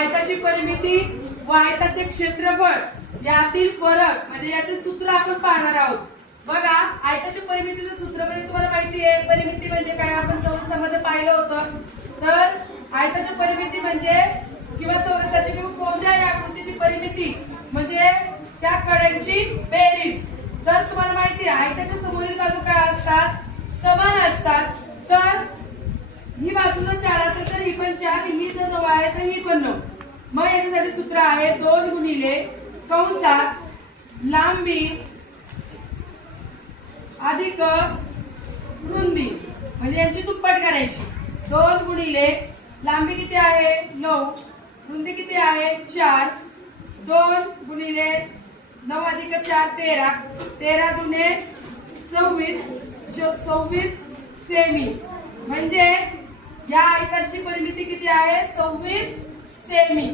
आयताची परिमिती व आयताचे क्षेत्रफळ यातील फरक म्हणजे याचे सूत्र आपण पाहणार आहोत. बघा आयताच्या परिमितीचं सूत्र म्हणजे तुम्हाला माहिती आहे परिमिती म्हणजे काय? आपण चौरसामध्ये पाहिलं होतं. तर आयताची परिमिती म्हणजे किंवा चौरसाची किंवा कोणत्याही आकृतीची परिमिती म्हणजे त्या कड्यांची बेरीज. तर तुम्हाला माहिती आहे आयताच्या समोरील बाजू काय असतात? समान असतात. तर ही बाजू जर चार असेल तर ही पण चार ही आहे तर ही पण. नऊ मग याच्यासाठी सूत्र आहे दोन गुणिले कंसात लांबी अधिक रुंदी. म्हणजे यांची दुप्पट करायची. दोन गुणिले लांबी किती आहे? नऊ. रुंदी किती आहे? चार. दोन गुणिले नऊ अधिक चार तेरा. तेरा गुणे सव्वीस सव्वीस सेमी. म्हणजे या आयताची परिमिती किती आहे? सव्वीस सेमी.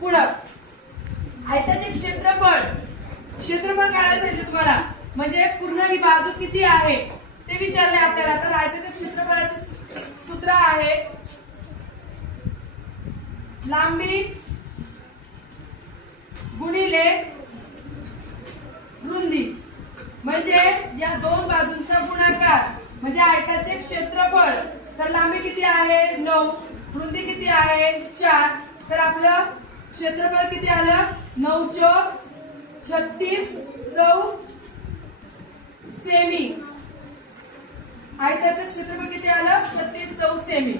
पुढं. आयताचे क्षेत्रफळ. क्षेत्रफळ काढायला सांगितलं तुम्हाला? म्हणजे पूर्ण ही बाजू किती आहे? ते विचारले आपल्याला. तर आयताच्या क्षेत्रफळाचे सूत्र आहे लांबी गुणिले रुंदी. म्हणजे या दोन बाजूंचा गुणाकार. म्हणजे आयताचे क्षेत्रफळ. तर लांबी किती आहे? नऊ. रुंदी किती आहे? चार. तर आपलं क्षेत्रफळ किती आलं? नऊ चौक छत्तीस चौ सेमी. आयताचं क्षेत्रफळ किती आलं? छत्तीस चौ सेमी.